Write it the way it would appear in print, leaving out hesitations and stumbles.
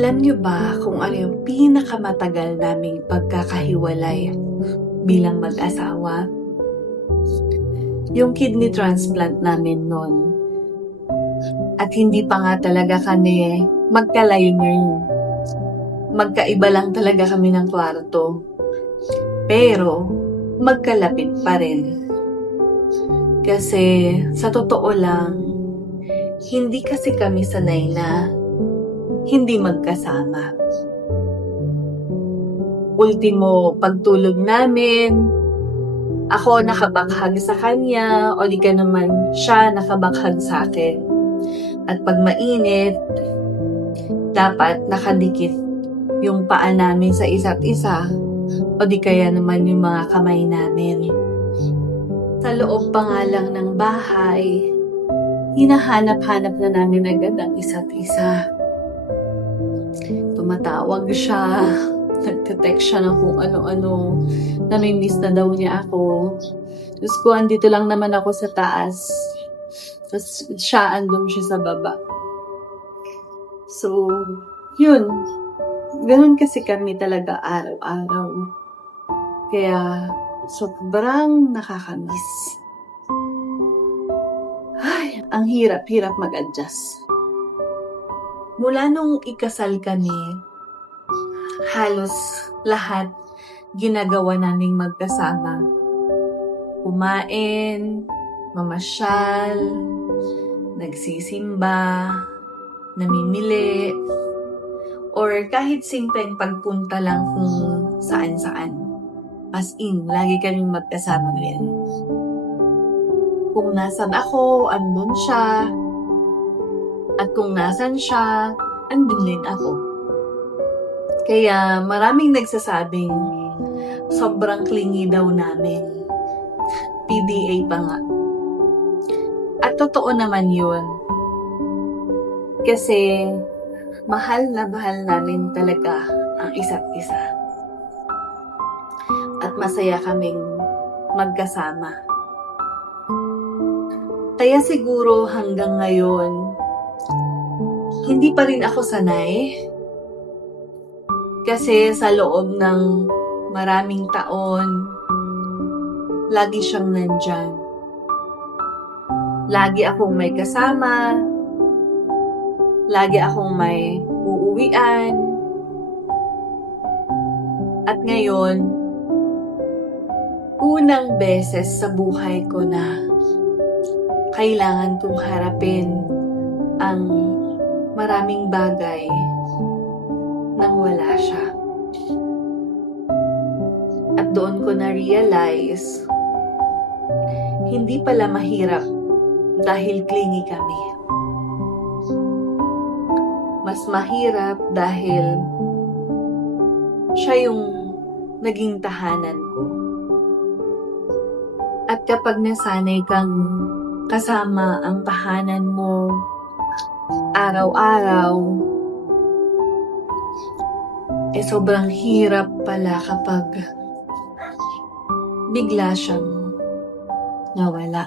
Alam niyo ba kung ano yung pinakamatagal naming pagkakahiwalay bilang mag-asawa? Yung kidney transplant namin noon. At hindi pa nga talaga kami magka-liner. Magkaiba lang talaga kami ng kwarto. Pero, magkalapit pa rin. Kasi, sa totoo lang, hindi kasi kami sanay na hindi magkasama. Ultimo pagtulog namin, ako nakabakhag sa kanya, o di ka naman siya nakabakhag sa akin. At pag mainit, dapat nakadikit yung paa namin sa isa't isa, o di kaya naman yung mga kamay namin. Sa loob pa nga lang ng bahay, hinahanap-hanap na namin agad ang isa't isa. Tumatawag siya, nagte-text siya ng kung ano-ano, nami-miss na daw niya ako. Diyos ko, andito lang naman ako sa taas. Tapos siya, andun siya sa baba. So, yun. Ganun kasi kami talaga araw-araw. Kaya, sobrang nakakamiss. Ay, ang hirap-hirap mag-adjust. Mula nung ikasal kami, halos lahat ginagawa naming magkasama. Kumain, mamasyal, nagsisimba, namimili, or kahit simpleng pagpunta lang kung saan-saan. As in, lagi kaming magkasama ngayon. Kung nasan ako, andun siya. At kung nasan siya, andun din ako. Kaya maraming nagsasabing sobrang clingy daw namin. PDA pa nga. At totoo naman yun. Kasi mahal na mahal namin talaga ang isa't isa. At masaya kaming magkasama. Kaya siguro hanggang ngayon, hindi pa rin ako sanay. Kasi sa loob ng maraming taon, lagi siyang nandyan. Lagi akong may kasama. Lagi akong may uuwian. At ngayon, unang beses sa buhay ko na kailangan kong harapin ang maraming bagay nang wala siya. At doon ko na-realize, hindi pala mahirap dahil clingy kami. Mas mahirap dahil siya yung naging tahanan ko. At kapag nasanay kang kasama ang tahanan mo araw-araw, sobrang hirap pala kapag bigla siyang nawala.